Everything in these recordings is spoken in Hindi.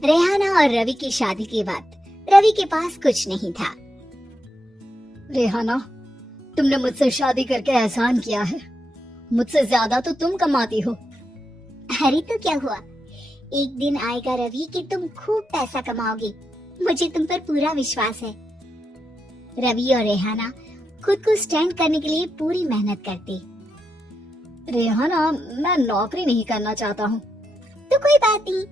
रेहाना और रवि की शादी के बाद रवि के पास कुछ नहीं था। रेहाना, तुमने मुझसे शादी करके एहसान किया है। मुझसे ज्यादा तो तुम कमाती हो। अरे तो क्या हुआ, एक दिन आएगा रवि कि तुम खूब पैसा कमाओगे। मुझे तुम पर पूरा विश्वास है। रवि और रेहाना खुद को स्टैंड करने के लिए पूरी मेहनत करते। रेहाना, मैं नौकरी नहीं करना चाहता हूँ। तो कोई बात नहीं,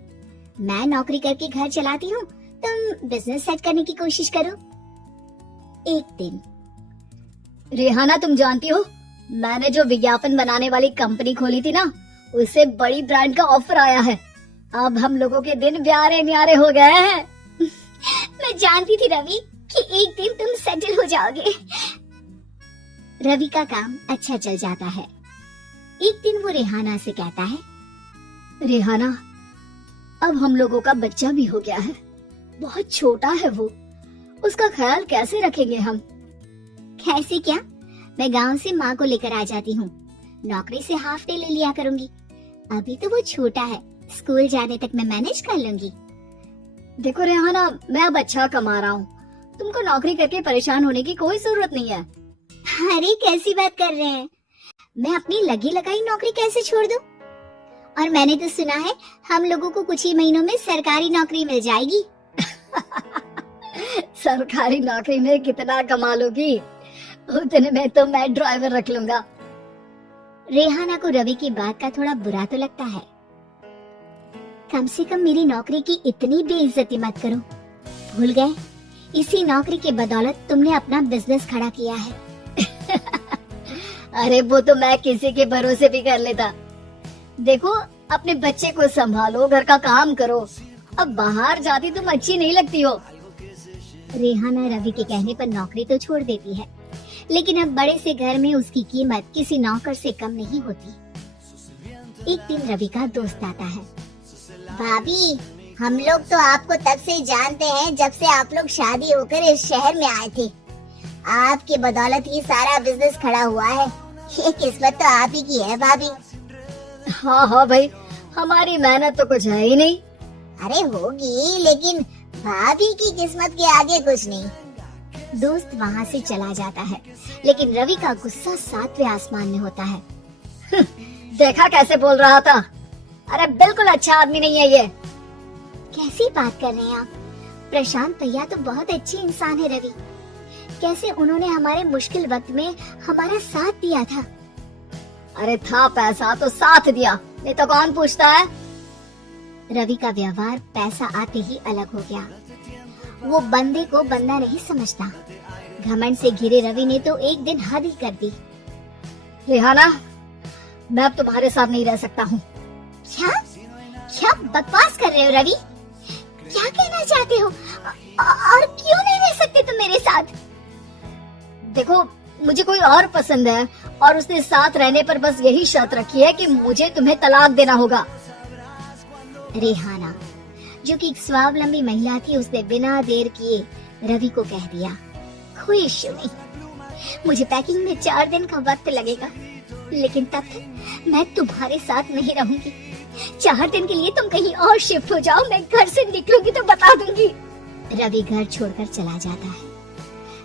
मैं नौकरी करके घर चलाती हूँ, तुम बिजनेस सेट करने की कोशिश करो। एक दिन। रेहाना, तुम जानती हो, मैंने जो विज्ञापन बनाने वाली कंपनी खोली थी ना, उससे बड़ी ब्रांड का ऑफर आया है। अब हम लोगों के दिन प्यारे न्यारे हो गए हैं। मैं जानती थी रवि कि एक दिन तुम सेटल हो जाओगे। रवि का काम अच्छा चल जाता है। एक दिन वो रेहाना से कहता है, रेहाना, अब हम लोगों का बच्चा भी हो गया है। बहुत छोटा है वो, उसका ख्याल कैसे रखेंगे हम? कैसे क्या, मैं गांव से माँ को लेकर आ जाती हूँ। नौकरी से हाफ डे ले लिया करूंगी। अभी तो वो छोटा है, स्कूल जाने तक मैं मैनेज कर लूंगी। देखो रेहाना, मैं अब अच्छा कमा रहा हूँ, तुमको नौकरी करके परेशान होने की कोई जरूरत नहीं है। अरे कैसी बात कर रहे हैं, मैं अपनी लगी लगाई नौकरी कैसे छोड़ दूं? और मैंने तो सुना है हम लोगों को कुछ ही महीनों में सरकारी नौकरी मिल जाएगी। सरकारी नौकरी में कितना कमा लोगी? उतने में तो मैं ड्राइवर रख लूंगा। रेहाना को रवि की बात का थोड़ा बुरा तो लगता है। कम से कम मेरी नौकरी की इतनी बेइज्जती मत करो। भूल गए, इसी नौकरी के बदौलत तुमने अपना बिजनेस खड़ा किया है। अरे वो तो मैं किसी के भरोसे भी कर लेता। देखो, अपने बच्चे को संभालो, घर का काम करो। अब बाहर जाती तुम अच्छी नहीं लगती हो। रेहाना रवि के कहने पर नौकरी तो छोड़ देती है, लेकिन अब बड़े से घर में उसकी कीमत किसी नौकर से कम नहीं होती। एक दिन रवि का दोस्त आता है। भाभी, हम लोग तो आपको तब से जानते हैं जब से आप लोग शादी होकर इस शहर में आए थे। आपकी बदौलत ही सारा बिजनेस खड़ा हुआ है। ये किस्मत तो आप ही की है भाभी। हाँ हाँ भाई, हमारी मेहनत तो कुछ है ही नहीं। अरे होगी, लेकिन भाभी की किस्मत के आगे कुछ नहीं। दोस्त वहाँ से चला जाता है, लेकिन रवि का गुस्सा 7वें आसमान में होता है। देखा कैसे बोल रहा था? अरे बिल्कुल अच्छा आदमी नहीं है ये। कैसी बात कर रहे हैं आप? प्रशांत भैया तो बहुत अच्छे इंसान है रवि। कैसे उन्होंने हमारे मुश्किल वक्त में हमारा साथ दिया था। अरे था पैसा तो साथ दिया, नहीं तो कौन पूछता है? रवि का व्यवहार पैसा आते ही अलग हो गया। वो बंदे को बंदा नहीं समझता। घमंड से घिरे रवि ने तो एक दिन हद ही कर दी। रेहाना, मैं अब तुम्हारे साथ नहीं रह सकता हूँ। क्या क्या बकवास कर रहे हो रवि? क्या कहना चाहते हो? और क्यों नहीं रह सकते तुम मेरे साथ? देखो, मुझे कोई और पसंद है और उसने साथ रहने पर बस यही शर्त रखी है कि मुझे तुम्हें तलाक देना होगा। रेहाना, जो कि एक स्वावलंबी महिला थी, उसने बिना देर किए रवि को कह दिया, कोई इश्यू नहीं, मुझे पैकिंग में 4 दिन का वक्त लगेगा, लेकिन तब तक मैं तुम्हारे साथ नहीं रहूंगी। 4 दिन के लिए तुम कहीं और शिफ्ट हो जाओ, मैं घर से निकलूंगी तो बता दूंगी। रवि घर छोड़कर चला जाता है।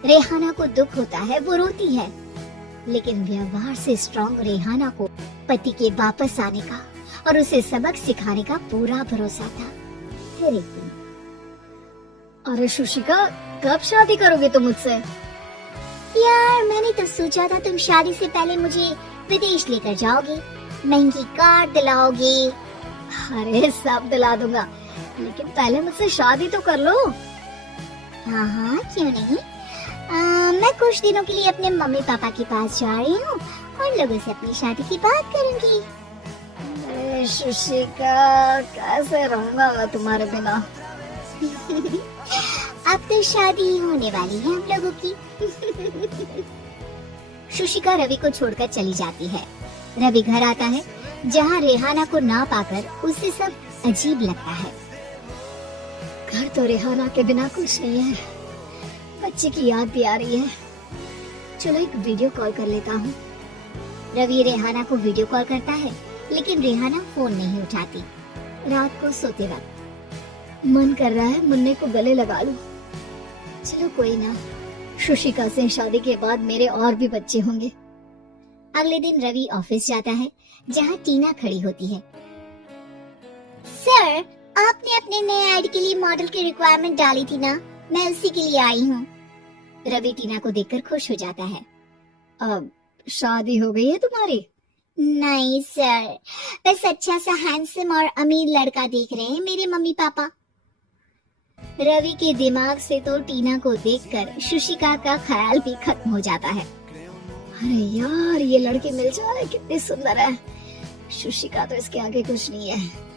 रेहाना को दुख होता है, वो रोती है, लेकिन व्यवहार से स्ट्रॉन्ग रेहाना को पति के वापस आने का और उसे सबक सिखाने का पूरा भरोसा था। फिर एक दिन, अरे शुशिका, कब शादी करोगे तुम मुझसे? यार, मैंने तो सोचा था तुम शादी से पहले मुझे विदेश लेकर जाओगे, महंगी कार दिलाओगे। अरे सब दिला दूंगा, लेकिन पहले मुझसे शादी तो कर लो। हाँ हाँ, क्यों नहीं। मैं कुछ दिनों के लिए अपने मम्मी पापा के पास जा रही हूँ और लोगों से अपनी शादी की बात करूंगी। शुशिका, कैसे रहूंगा मैं तुम्हारे बिना? अब तो शादी ही होने वाली है हम लोगों की। शुशिका रवि को छोड़कर चली जाती है। रवि घर आता है, जहाँ रेहाना को ना पाकर उसे सब अजीब लगता है। घर तो रेहाना के बिना कुछ नहीं है, बच्चे की याद भी आ रही है। चलो एक वीडियो कॉल कर लेता हूँ। रवि रेहाना को वीडियो कॉल करता है, लेकिन रेहाना फोन नहीं उठाती। रात को सोते वक्त मन कर रहा है मुन्ने को गले लगा लूं। चलो कोई ना, शुशिका से शादी के बाद मेरे और भी बच्चे होंगे। अगले दिन रवि ऑफिस जाता है जहाँ टीना खड़ी होती है। सर, आपने अपने नए ऐड के लिए मॉडल की रिक्वायरमेंट डाली थी ना, मैं उसी के लिए आई हूँ। रवि टीना को देखकर खुश हो जाता है। अब शादी हो गई है तुम्हारी? नहीं सर, बस अच्छा सा हैंडसम और अमीर लड़का देख रहे हैं मेरे मम्मी पापा। रवि के दिमाग से तो टीना को देखकर शुशिका का ख्याल भी खत्म हो जाता है। अरे यार, ये लड़की मिल जाए कितनी सुंदर है। शुशिका तो इसके आगे कुछ नहीं है।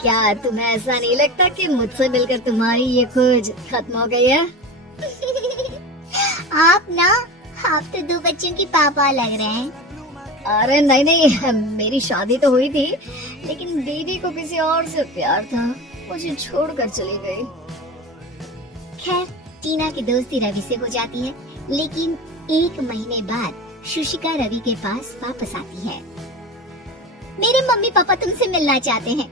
क्या तुम्हें ऐसा नहीं लगता कि मुझसे मिलकर तुम्हारी ये खोज खत्म हो गई है? आप तो 2 बच्चों के पापा लग रहे हैं। अरे नहीं नहीं, मेरी शादी तो हुई थी, लेकिन दीदी को किसी और से प्यार था, मुझे छोड़कर चली गई। खैर, टीना की दोस्ती रवि से हो जाती है, लेकिन 1 महीने बाद शुशिका रवि के पास वापस आती है। मेरे मम्मी पापा तुमसे मिलना चाहते हैं,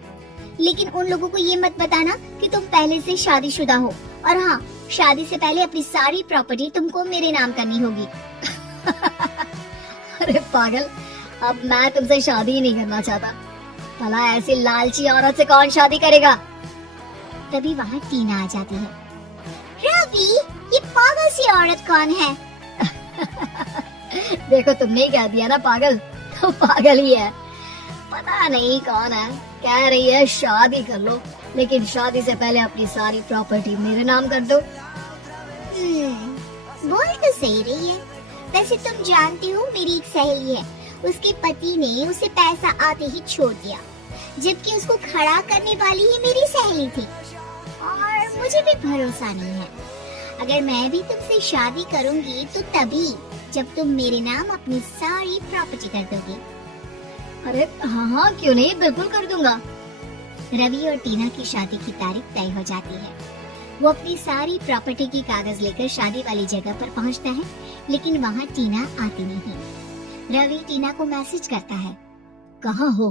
लेकिन उन लोगों को ये मत बताना कि तुम पहले से शादीशुदा हो, और हाँ, शादी से पहले अपनी सारी प्रॉपर्टी तुमको मेरे नाम करनी होगी। अरे पागल, अब मैं तुमसे शादी ही नहीं करना चाहता। भला ऐसी लालची औरत से कौन शादी करेगा? तभी वहाँ टीना आ जाती है। रवि, ये पागल सी औरत कौन है? देखो, तुमने ही कह दिया ना पागल, तो पागल ही है। पता नहीं कौन है, कह रही है शादी कर लो, लेकिन शादी से पहले अपनी सारी प्रॉपर्टी मेरे नाम कर दो। बोल तो सही रही है। वैसे तुम जानती हो, मेरी एक सहेली है, उसके पति ने उसे पैसा आते ही छोड़ दिया, जबकि उसको खड़ा करने वाली ही मेरी सहेली थी। और मुझे भी भरोसा नहीं है। अगर मैं भी तुमसे शादी करूंगी तो तभी जब तुम मेरे नाम अपनी सारी प्रॉपर्टी कर दोगी। अरे हाँ, क्यों नहीं, बिल्कुल कर दूंगा। रवि और टीना की शादी की तारीख तय हो जाती है। वो अपनी सारी प्रॉपर्टी की कागज लेकर शादी वाली जगह पर पहुंचता है, लेकिन वहाँ टीना आती नहीं। रवि टीना को मैसेज करता है, कहाँ हो?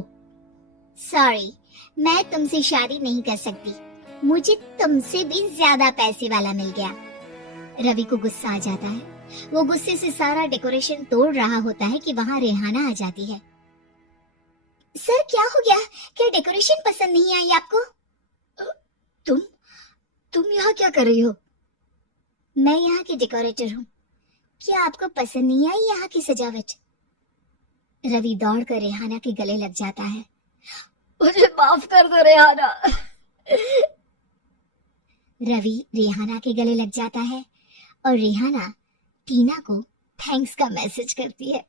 सॉरी, मैं तुमसे शादी नहीं कर सकती, मुझे तुमसे भी ज्यादा पैसे वाला मिल गया। रवि को गुस्सा आ जाता है। वो गुस्से से सारा डेकोरेशन तोड़ रहा होता है कि वहाँ रेहाना आ जाती है। सर, क्या हो गया? क्या डेकोरेशन पसंद नहीं आई आपको? तुम यहाँ क्या कर रही हो? मैं यहाँ की डेकोरेटर हूँ। क्या आपको पसंद नहीं आई यहाँ की सजावट? रवि दौड़कर रेहाना के गले लग जाता है। मुझे माफ कर दो रेहाना। रवि रेहाना के गले लग जाता है और रेहाना टीना को थैंक्स का मैसेज करती है।